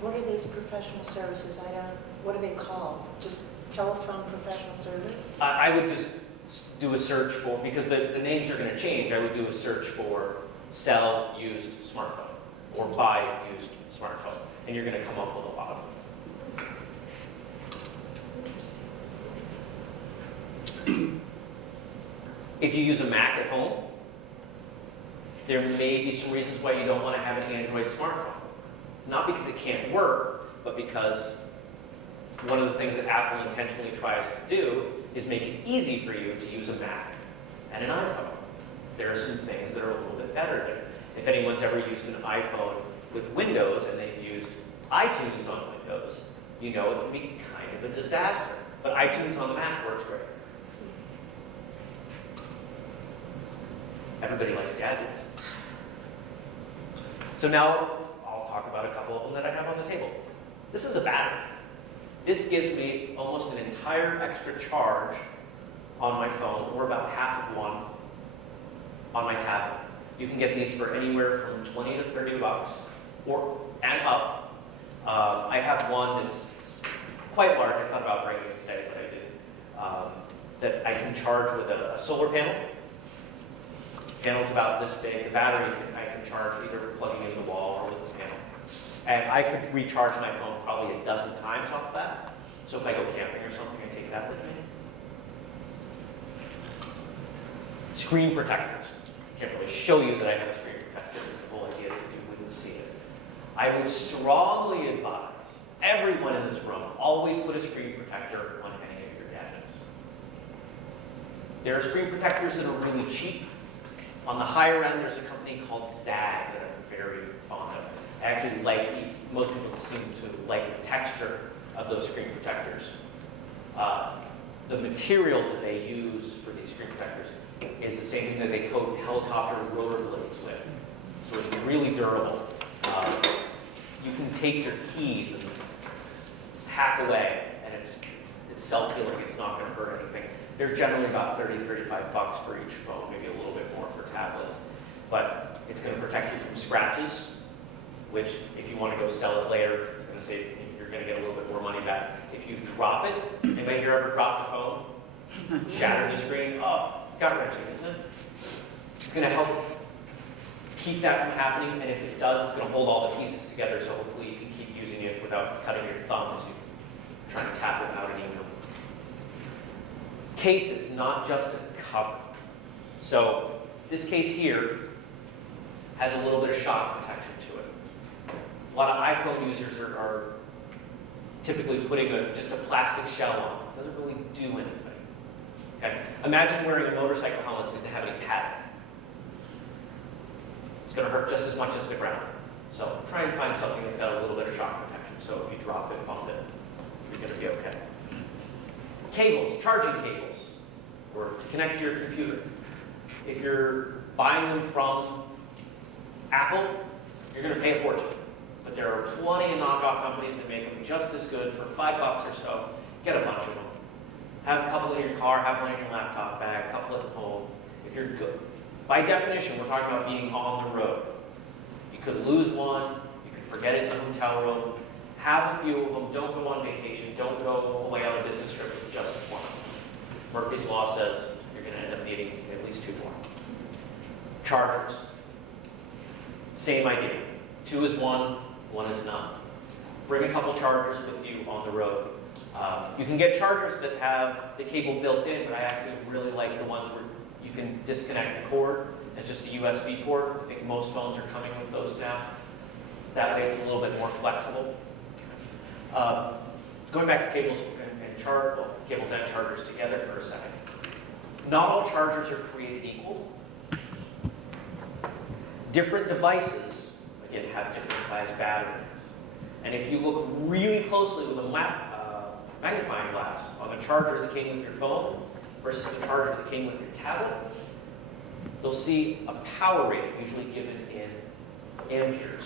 What are these professional services? What are they called? Just telephone professional service? I would just do a search for, because the names are going to change, I would do a search for sell used smartphone or buy used smartphone, and you're going to come up with a lot of them. If you use a Mac at home, there may be some reasons why you don't want to have an Android smartphone. Not because it can't work, but because one of the things that Apple intentionally tries to do is make it easy for you to use a Mac and an iPhone. There are some things that are a little bit better there. If anyone's ever used an iPhone with Windows and they've used iTunes on Windows, you know it can be kind of a disaster. But iTunes on the Mac works great. Everybody likes gadgets. So now I'll talk about a couple of them that I have on the table. This is a battery. This gives me almost an entire extra charge on my phone, or about half of one on my tablet. You can get these for anywhere from 20 to 30 bucks and up. I have one that's quite large. I thought about bringing it today, but I didn't. That I can charge with a solar panel. The panel's about this big. The battery I can charge either plugging in the wall or with the panel. And I could recharge my phone probably a dozen times off that. So if I go camping or something, I take that with me. Screen protectors. I can't really show you that I have a screen protector. The whole idea is that you wouldn't see it. I would strongly advise everyone in this room always put a screen protector on any of your gadgets. There are screen protectors that are really cheap. On the higher end, there's a company called Zag that I'm very fond of. I actually most people seem to like the texture of those screen protectors. The material that they use for these screen protectors is the same thing that they coat helicopter rotor blades with. So it's really durable. You can take your keys and hack away, and it's self-healing. It's not going to hurt anything. They're generally about 30, 35 bucks for each phone, maybe a little bit more for tablets. But it's going to protect you from scratches, which if you want to go sell it later, you're going to get a little bit more money back. If you drop it, anybody here ever dropped a phone? Shattered the screen? Oh, gut-wrenching, isn't it? It's going to help keep that from happening, and if it does, it's going to hold all the pieces together, so hopefully you can keep using it without cutting your thumbs. You're trying to tap it out an email. Cases, not just a cover. So this case here has a little bit of shock protection to it. A lot of iPhone users are typically putting just a plastic shell on. It doesn't really do anything. Okay? Imagine wearing a motorcycle helmet that didn't have any padding. It's going to hurt just as much as the ground. So try and find something that's got a little bit of shock protection. So if you drop it, bump it, you're going to be okay. Cables, charging cables, or to connect to your computer. If you're buying them from Apple, you're going to pay a fortune. But there are plenty of knockoff companies that make them just as good for $5 or so. Get a bunch of them. Have a couple in your car, have one in your laptop bag, a couple at home. If you're good. By definition, we're talking about being on the road. You could lose one, you could forget it in the hotel room. Have a few of them. Don't go on vacation. Don't go away on a business trip with just one. Murphy's Law says you're going to end up needing at least 2 more. Chargers. Same idea. 2 is 1, 1 is none. Bring a couple chargers with you on the road. You can get chargers that have the cable built in, but I actually really like the ones where you can disconnect the cord. It's just a USB port. I think most phones are coming with those now. That way it's a little bit more flexible. Going back to cables and cables and chargers together for a second. Not all chargers are created equal. Different devices, again, have different size batteries. And if you look really closely with a magnifying glass on the charger that came with your phone versus the charger that came with your tablet, you'll see a power rating usually given in amperes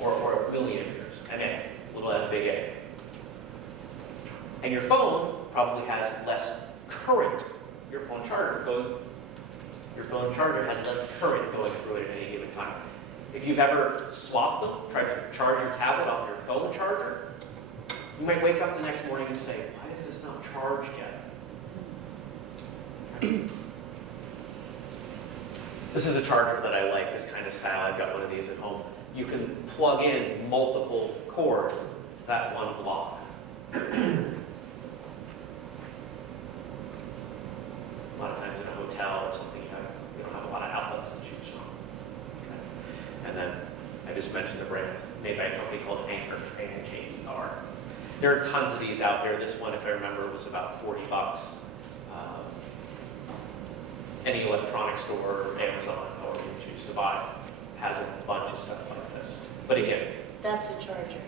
or milliamperes, MA, little m, big A. And your phone probably has less current. Your phone charger has less current going through it at any given time. If you've ever swapped them, tried to charge your tablet off your phone charger, you might wake up the next morning and say, why is this not charged yet? This is a charger that I like, this kind of style. I've got one of these at home. You can plug in multiple cords to that one block. A lot of times in a hotel or something, you don't have a lot of outlets to choose from. Okay. And then I just mentioned the brand made by a company called Anchor, A-N-K-E-R. There are tons of these out there. This one, if I remember, was about $40. Any electronic store, Amazon, or you choose to buy, has a bunch of stuff like this. But again, That's a charger.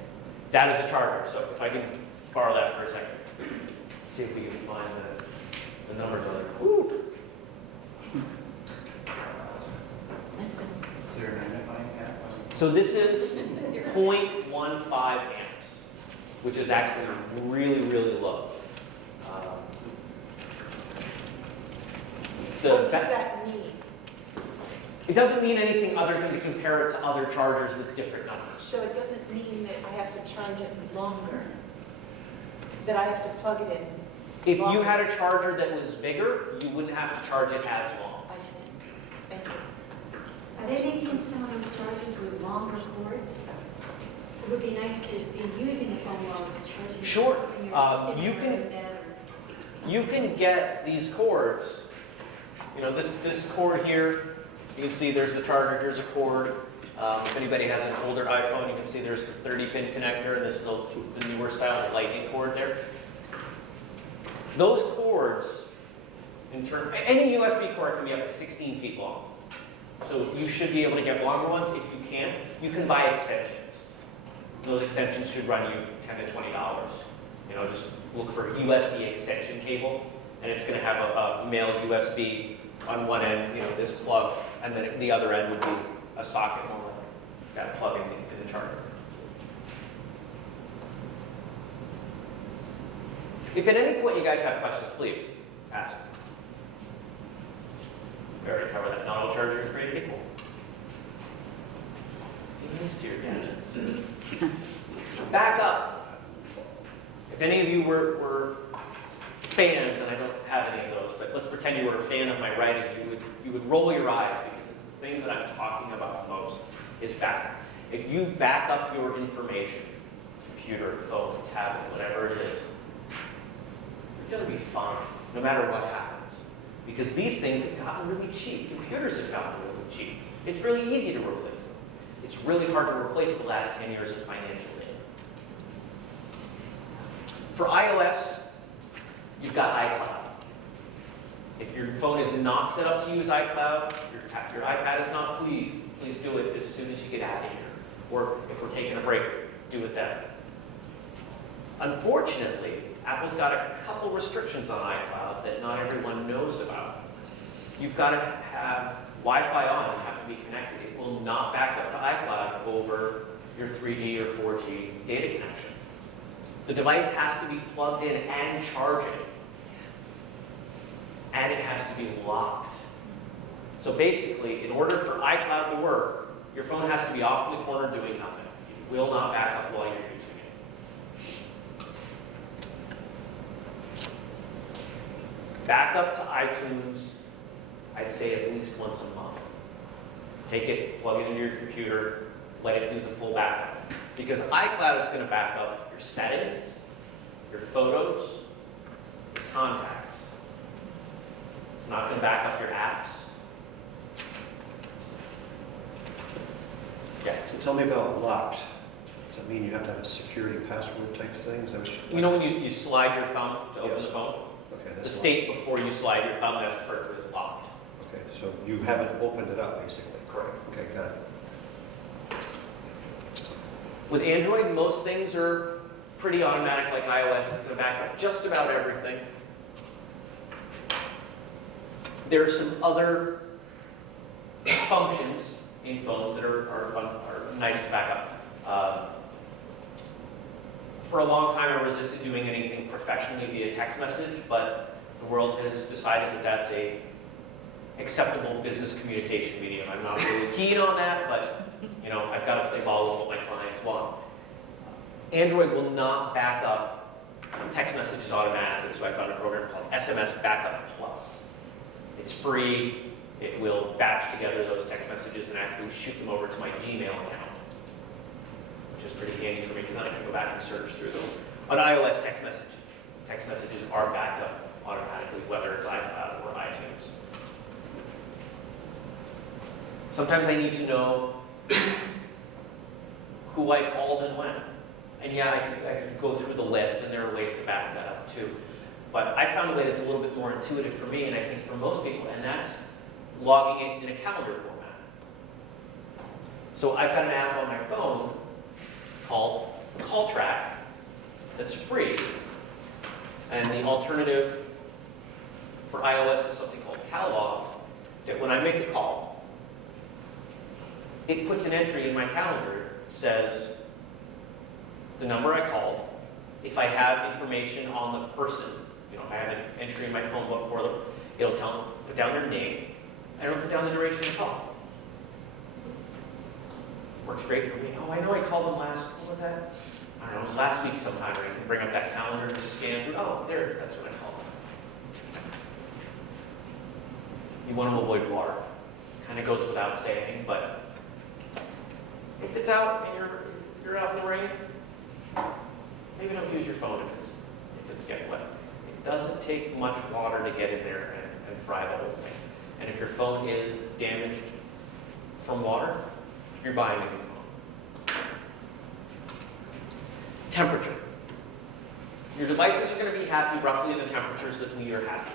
that is a charger. So if I can borrow that for a second, see if we can find the numbers on it. Woo. 0.95 amp. So this is 0.15 amps, which is actually really, really low. What does that mean? It doesn't mean anything other than to compare it to other chargers with different numbers. So it doesn't mean that I have to charge it longer, that I have to plug it in. If you longer? had a charger that was bigger, you wouldn't have to charge it as long. I see. Thank you. Are they making some of those chargers with longer cords? It would be nice to be using the phone while it's charging. Sure. When you're sitting You on can- the bed or- You can get these cords, this cord here, you can see there's the charger, here's a cord. If anybody has an older iPhone, you can see there's the 30-pin connector, and this is the newer style, the lightning cord there. Those cords, any USB cord can be up to 16 feet long. So you should be able to get longer ones. If you can't, you can buy extensions. Those extensions should run you $10 to $20. Just look for USB extension cable, and it's going to have a male USB on one end, this plug, and then the other end would be a socket and that plug in the charger. If at any point you guys have questions, please ask. We already covered that. Not all chargers are created equal. These to your gadgets. Back up. If any of you were fans, and I don't have any of those, but let's pretend you were a fan of my writing, you would roll your eyes because it's the thing that I'm talking about most is backup. If you back up your information, computer, phone, tablet, whatever it is, you're going to be fine, no matter what happens. Because these things have gotten really cheap. Computers have gotten really cheap. It's really easy to replace them. It's really hard to replace the last 10 years of financial data. For iOS, you've got iCloud. If your phone is not set up to use iCloud, your iPad is not, please do it as soon as you get out of here. Or if we're taking a break, do it then. Unfortunately, Apple's got a couple restrictions on iCloud that not everyone knows about. You've got to have Wi-Fi on, you have to be connected. It will not back up to iCloud over your 3G or 4G data connection. The device has to be plugged in and charging. And it has to be locked. So basically, in order for iCloud to work, your phone has to be off in the corner doing nothing. It will not back up while you're using it. Back up to iTunes, I'd say at least once a month. Take it, plug it into your computer, let it do the full backup. Because iCloud is going to back up your settings, your photos, your contacts. It's not going to back up your apps. Yeah. So tell me about locked. Does that mean you have to have a security password type thing? Is that what You know when you slide your thumb to open Yes. the phone? Okay, The that's state before you slide your thumb, that's referred to as locked. Okay, so you haven't opened it up, basically. Correct. Okay, got it. With Android, most things are pretty automatic like iOS. It's going to back up just about everything. There are some other functions in phones that are nice to back up. For a long time, I resisted doing anything professionally via text message, but the world has decided that that's a acceptable business communication medium. I'm not really keen on that, but I've got to play ball with what my clients want. Android will not back up text messages automatically, so I found a program called SMS Backup Plus. It's free. It will batch together those text messages and actually shoot them over to my Gmail account, which is pretty handy for me because then I can go back and search through them. On iOS, text messages are backed up automatically, whether it's iCloud or iTunes. Sometimes I need to know who I called and when. And yeah, I could go through the list, and there are ways to back that up too. But I found a way that's a little bit more intuitive for me, and I think for most people, and that's logging it in a calendar format. So I've got an app on my phone called Call Track that's free, and the alternative for iOS is something called Catalog, that when I make a call, it puts an entry in my calendar, says the number I called, if I have information on the person, if I have an entry in my phone book for them, it'll put down their name, and it'll put down the duration of the call. Works great for me. Oh, I know I called them last, what was that? I don't know, last week sometime, or I can bring up that calendar and just scan through, oh, there, that's when I called them. You want to avoid water. Kind of goes without saying, but if it's out and you're out in the rain, maybe don't use your phone if it's getting wet. It doesn't take much water to get in there and fry the whole thing. And if your phone is damaged from water, you're buying a new phone. Temperature. Your devices are going to be happy roughly in the temperatures that we are happy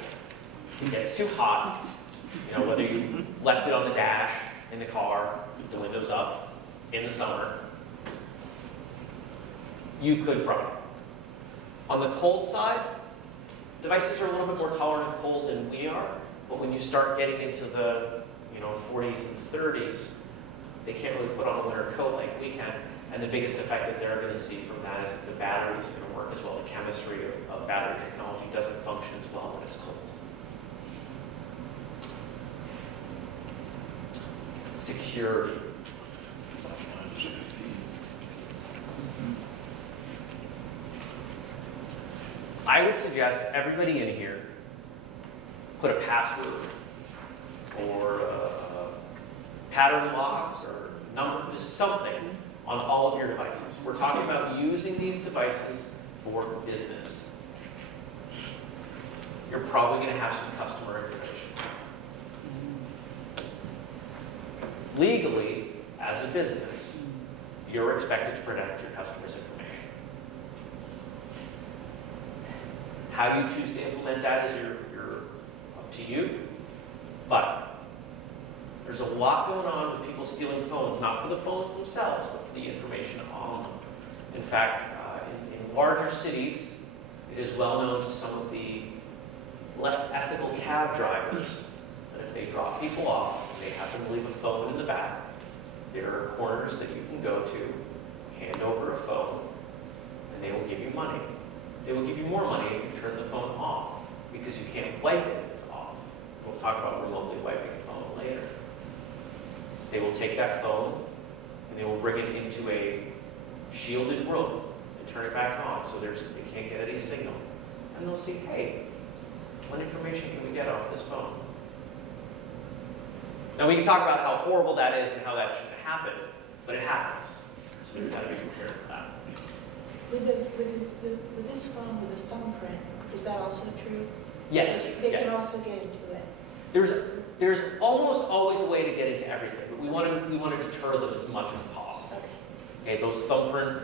in. If it gets too hot, whether you left it on the dash, in the car, the windows up, in the summer, you could fry it. On the cold side, devices are a little bit more tolerant of cold than we are, but when you start getting into the 40s and 30s, they can't really put on a winter coat like we can, and the biggest effect that they're going to see from that is that the battery is going to work as well. The chemistry of battery technology doesn't function as well when it's cold. Security. I would suggest everybody in here put a password or pattern locks or number, just something on all of your devices. We're talking about using these devices for business. You're probably going to have some customer information. Legally, as a business, you're expected to protect your customers' information. How you choose to implement that is up to you. But there's a lot going on with people stealing phones, not for the phones themselves, but for the information on them. In fact, in larger cities, it is well known to some of the less ethical cab drivers that if they drop people off and they happen to leave a phone in the back, there are corners that you can go to, hand over a phone, and they will give you money. They will give you more money if you turn the phone off, because you can't wipe it if it's off. We'll talk about remotely wiping a phone later. They will take that phone, and they will bring it into a shielded room and turn it back on so they can't get any signal. And they'll see, hey, what information can we get off this phone? Now we can talk about how horrible that is and how that shouldn't happen, but it happens. So you've got to be prepared for that. With this phone, with the thumbprint, is that also true? Yes. They can also get into it. There's almost always a way to get into everything, but we want to deter them as much as possible. Okay, those thumbprint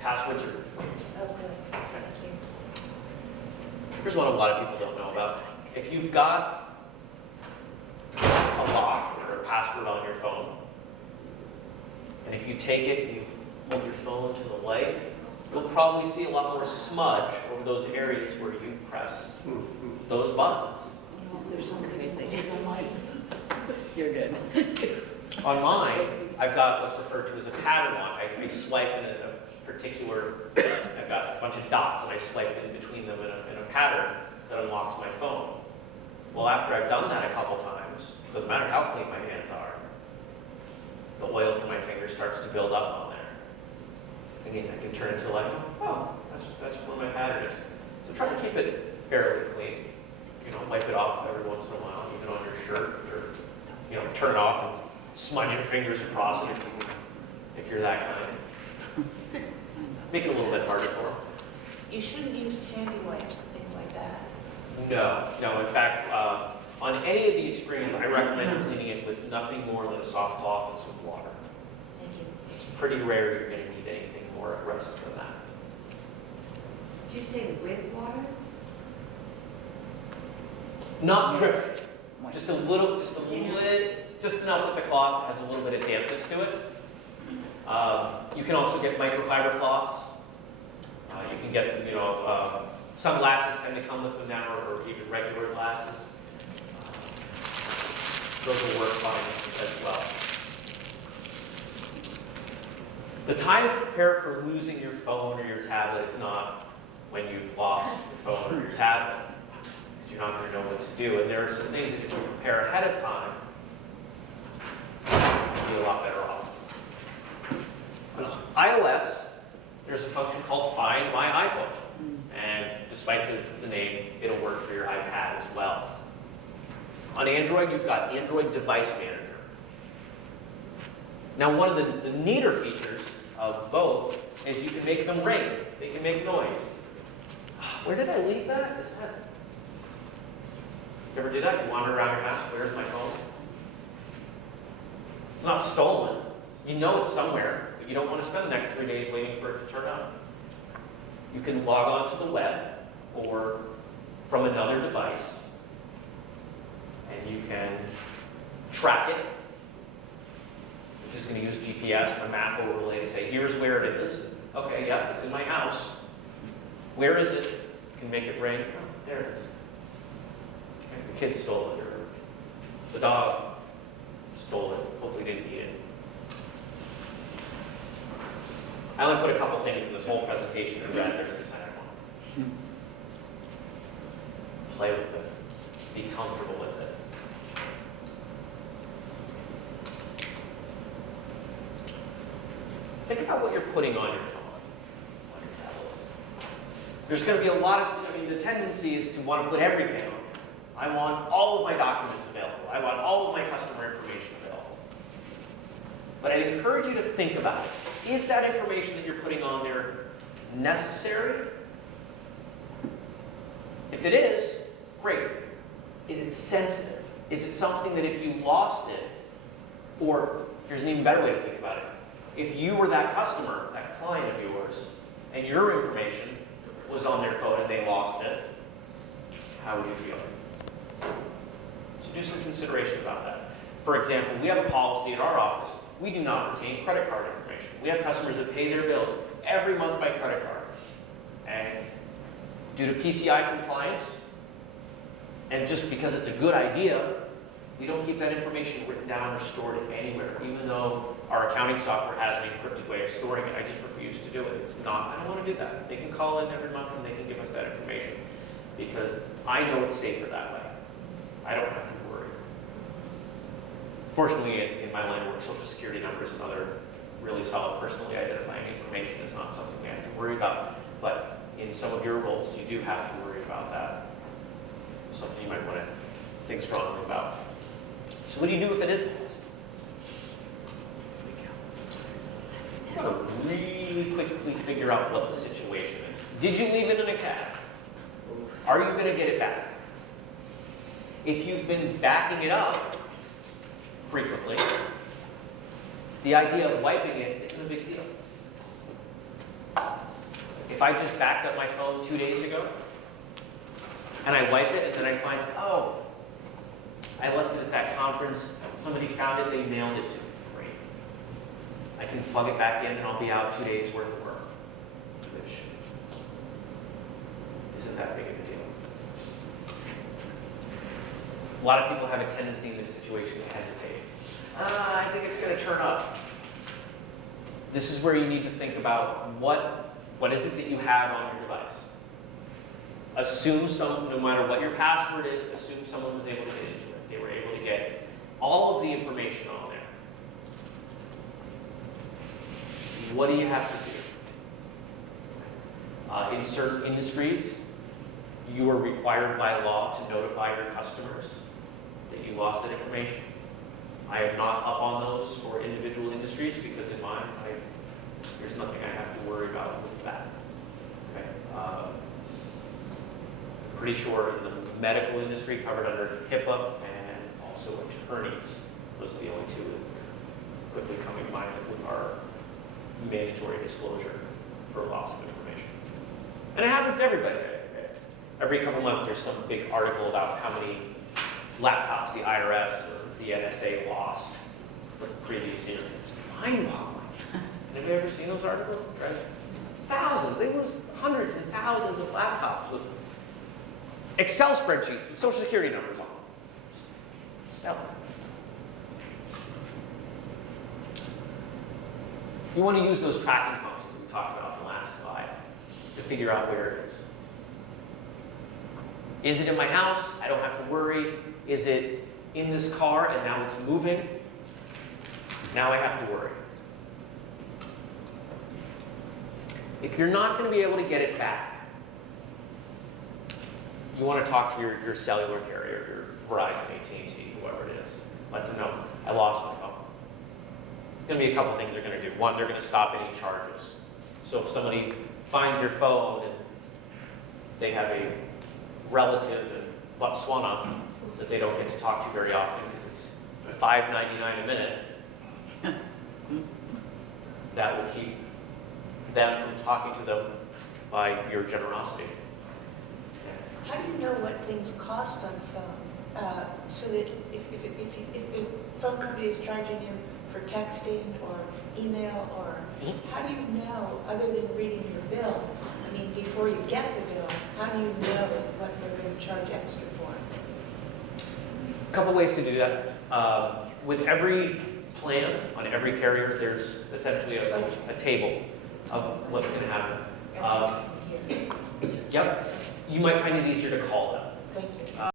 passwords are. Oh, good. Thank you. Here's one a lot of people don't know about. If you've got a lock or a password on your phone, and if you take it and you hold your phone to the light, you'll probably see a lot more smudge over those areas where you press those buttons. There's some crazy on mine. You're good. On mine, I've got what's referred to as a pattern lock. I swipe in a particular, I've got a bunch of dots, and I swipe in between them in a pattern that unlocks my phone. Well, after I've done that a couple times, doesn't matter how clean my hands are, the oil from my finger starts to build up on there. Again, I can turn it to like, oh, that's where my pattern is. So try to keep it fairly clean. You know, wipe it off every once in a while, even on your shirt, or, you know, turn it off and smudge your fingers across it if you're that kind. Make it a little bit harder for them. You shouldn't use handy wipes and things like that. No. In fact, on any of these screens, I recommend cleaning it with nothing more than a soft cloth and some water. Thank you. It's pretty rare you're going to need anything more aggressive than that. Did you say with water? Not dripping, just a little, just enough that the cloth has a little bit of dampness to it. You can also get microfiber cloths. You can get, some glasses tend to come with them now, or even regular glasses. Those will work fine as well. The time to prepare for losing your phone or your tablet is not when you've lost your phone or your tablet. You're not going to know what to do. And there are some things that if you prepare ahead of time, you'll be a lot better off. On iOS, there's a function called Find My iPhone. And despite the name, it'll work for your iPad as well. On Android, you've got Android Device Manager. Now, one of the neater features of both is you can make them ring. They can make noise. Where did I leave that? Is that... You ever do that? You wander around your house, where's my phone? It's not stolen. You know it's somewhere, but you don't want to spend the next 3 days waiting for it to turn on. You can log on to the web or from another device, and you can track it, which is going to use GPS and a map overlay to say, here's where it is. Okay, yeah, it's in my house. Where is it? You can make it ring. Oh, there it is. The kid stole it, or the dog stole it, hopefully didn't eat it. I only put a couple things in this whole presentation in red. There's the center one. Play with it. Be comfortable with it. Think about what you're putting on your phone, on your tablet. There's going to be a lot of, the tendency is to want to put everything on. I want all of my documents available. I want all of my customer information available. But I encourage you to think about it. Is that information that you're putting on there necessary? If it is, great. Is it sensitive? Is it something that if you lost it, or here's an even better way to think about it. If you were that customer, that client of yours, and your information was on their phone and they lost it, how would you feel? So do some consideration about that. For example, we have a policy at our office. We do not retain credit card information. We have customers that pay their bills every month by credit card. And due to PCI compliance, and just because it's a good idea, we don't keep that information written down or stored anywhere. Even though our accounting software has an encrypted way of storing it, I just refuse to do it. It's not, I don't want to do that. They can call in every month and they can give us that information because I know it's safer that way. I don't have to worry. Fortunately, in my line of work, Social Security numbers and other really solid personally identifying information is not something we have to worry about. But in some of your roles, you do have to worry about that. Something you might want to think strongly about. So what do you do if it isn't? You have to really quickly figure out what the situation is. Did you leave it in a cab? Are you going to get it back? If you've been backing it up frequently, the idea of wiping it isn't a big deal. If I just backed up my phone 2 days ago, and I wipe it, and then I find, oh, I left it at that conference, somebody found it, they mailed it to me. Great. I can plug it back in, and I'll be out 2 days worth of work, which isn't that big of a deal. A lot of people have a tendency in this situation to hesitate. I think it's going to turn up. This is where you need to think about what is it that you have on your device. Assume no matter what your password is, assume someone was able to get into it. They were able to get all of the information on there. What do you have to do? In certain industries, you are required by law to notify your customers that you lost that information. I am not up on those for individual industries because in mine, there's nothing I have to worry about with that. Okay. I'm pretty sure in the medical industry covered under HIPAA and also attorneys. Those are the only two that quickly come to mind with our mandatory disclosure for loss of information. And it happens to everybody. Every couple months there's some big article about how many laptops the IRS or the NSA lost the previous year. It's mind-boggling. Have you ever seen those articles? Right? Thousands. They lose hundreds and thousands of laptops with Excel spreadsheets with Social Security numbers on them. Stellar. You want to use those tracking functions we talked about in the last slide to figure out where it is. Is it in my house? I don't have to worry. Is it in this car and now it's moving? Now I have to worry. If you're not going to be able to get it back, you want to talk to your cellular carrier, your Verizon, AT&T, whoever it is. Let them know, I lost my phone. There's going to be a couple things they're going to do. One, they're going to stop any charges. So if somebody finds your phone and they have a relative in Botswana that they don't get to talk to very often because it's $5.99 a minute, that will keep them from talking to them by your generosity. How do you know what things cost on phone? So that if the phone company is charging you for texting or email, or how do you know, other than reading your bill, I mean, before you get the bill, how do you know what they're going to charge extra for? A couple ways to do that. With every plan on every carrier, there's essentially a table of what's going to happen. That's what you hear. Yep. You might find it easier to call them. Thank you.